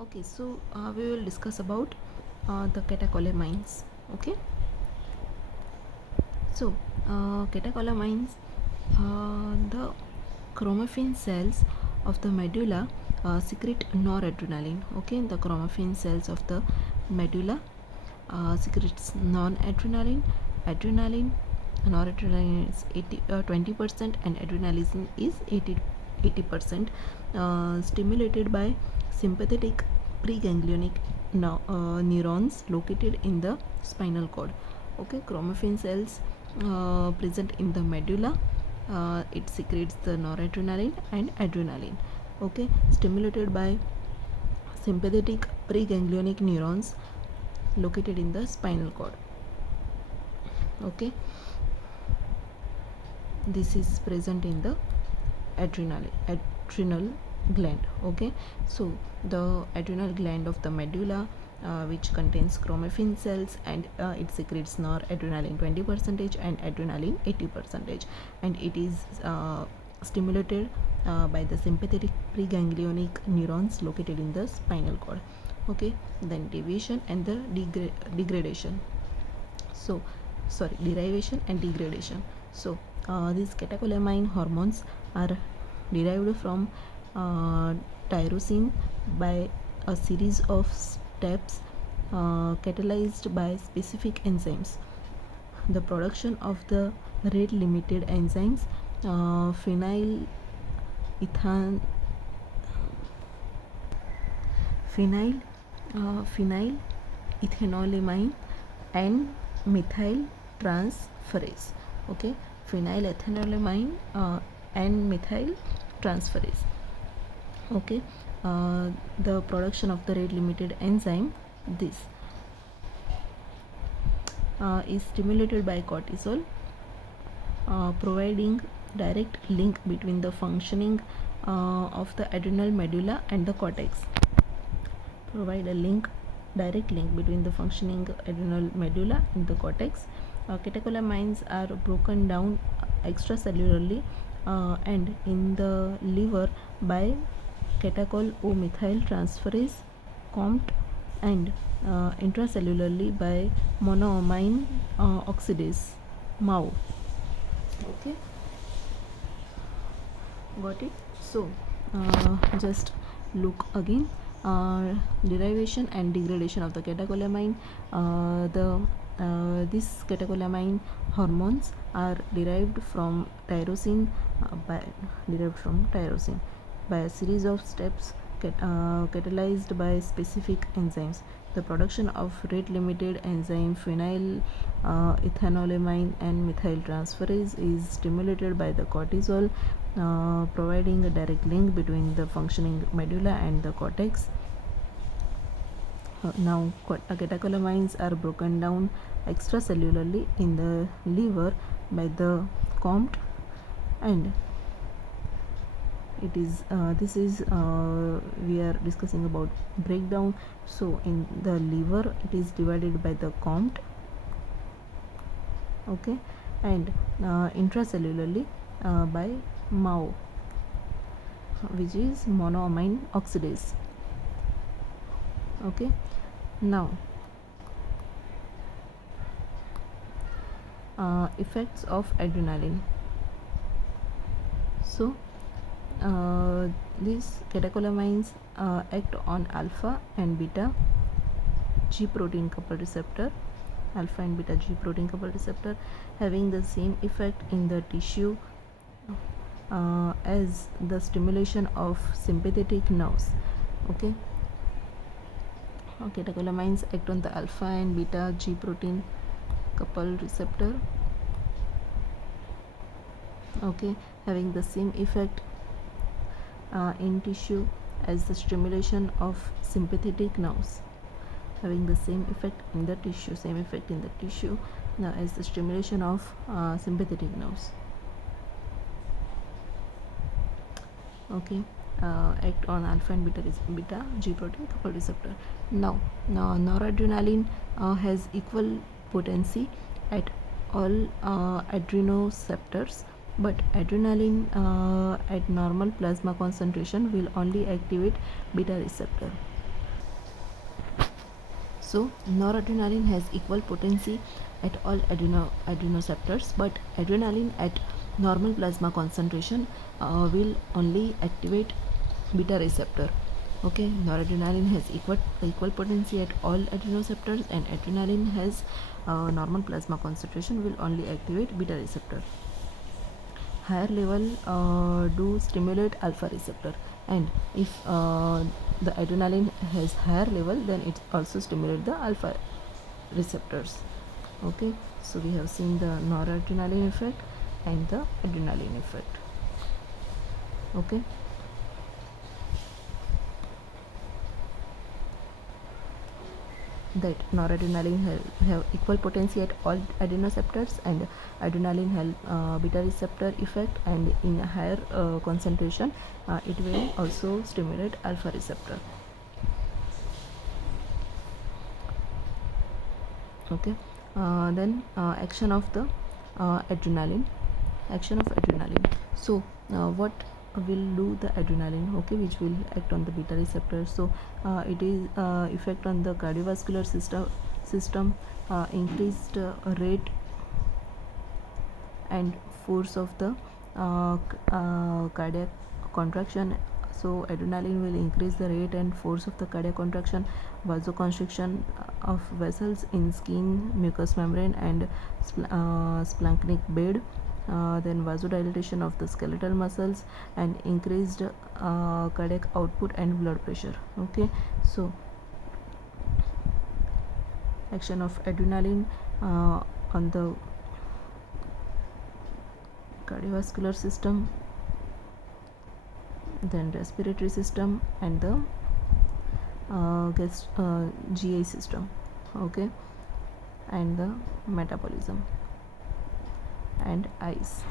Okay, so we will discuss about the catecholamines. Okay, so catecholamines, the chromaffin cells of the medulla secrete noradrenaline. Okay, the chromaffin cells of the medulla secretes non-adrenaline, adrenaline. Noradrenaline is 20% and adrenaline is 80% stimulated by sympathetic preganglionic neurons located in the spinal cord. Okay, chromaffin cells present in the medulla, it secretes the noradrenaline and adrenaline. Okay, stimulated by sympathetic preganglionic neurons located in the spinal cord. Okay, this is present in the adrenal gland. Okay, so the adrenal gland of the medulla, which contains chromaffin cells, and it secretes noradrenaline 20% and adrenaline 80%, and it is stimulated by the sympathetic preganglionic neurons located in the spinal cord. Okay, then deviation and the degradation. So derivation and degradation. So these catecholamine hormones are derived from tyrosine by a series of steps catalyzed by specific enzymes. The production of the rate limited enzymes phenyl ethanolamine and methyl transferase. Okay, phenylethanolamine and methyl transferase. Okay, the production of the rate limited enzyme, this is stimulated by cortisol, providing direct link between the functioning of the adrenal medulla and the cortex. Provide a direct link between the functioning adrenal medulla and the cortex. Catecholamines are broken down extracellularly and in the liver by catechol O-methyl transferase COMT, and intracellularly by monoamine oxidase MAO. Okay, got it? So just look again. Derivation and degradation of the catecholamine. These catecholamine hormones are derived from tyrosine by a series of steps catalyzed by specific enzymes. The production of rate limited enzyme phenyl ethanolamine and methyl transferase is stimulated by the cortisol, providing a direct link between the functioning medulla and the cortex. Now catecholamines are broken down extracellularly in the liver by the COMT, and it is this is we are discussing about breakdown. So in the liver it is divided by the COMT. Okay, and intracellularly by MAO, which is monoamine oxidase. Okay, now effects of adrenaline. So these catecholamines act on alpha and beta G protein coupled receptor, alpha and beta G protein coupled receptor, having the same effect in the tissue as the stimulation of sympathetic nerves. Okay, catecholamines act on the alpha and beta G protein coupled receptor. Okay, having the same effect in tissue as the stimulation of sympathetic nerves, having the same effect in the tissue, now as the stimulation of sympathetic nerves. Okay, act on alpha and beta G protein coupled receptor. Now noradrenaline has equal potency at all adrenoceptors, but adrenaline at normal plasma concentration will only activate beta receptor. So noradrenaline has equal potency at all adrenoceptors, but adrenaline at normal plasma concentration will only activate beta receptor. Okay, noradrenaline has equal potency at all adrenoceptors, and adrenaline has normal plasma concentration will only activate beta receptor. Higher level do stimulate alpha receptor, and if the adrenaline has higher level, then it also stimulate the alpha receptors. Okay, so we have seen the noradrenaline effect and the adrenaline effect. Okay, that noradrenaline have equal potency at all adrenoceptors, and adrenaline have beta receptor effect, and in a higher concentration it will also stimulate alpha receptor. Okay, then action of the adrenaline. So what will do the adrenaline? Okay, which will act on the beta receptor. So it is effect on the cardiovascular system, increased rate and force of the cardiac contraction. So adrenaline will increase the rate and force of the cardiac contraction, vasoconstriction of vessels in skin, mucous membrane, and splanchnic bed, then vasodilatation of the skeletal muscles, and increased cardiac output and blood pressure. Okay, so action of adrenaline on the cardiovascular system, then respiratory system, and the GI system. Okay, and the metabolism and eyes.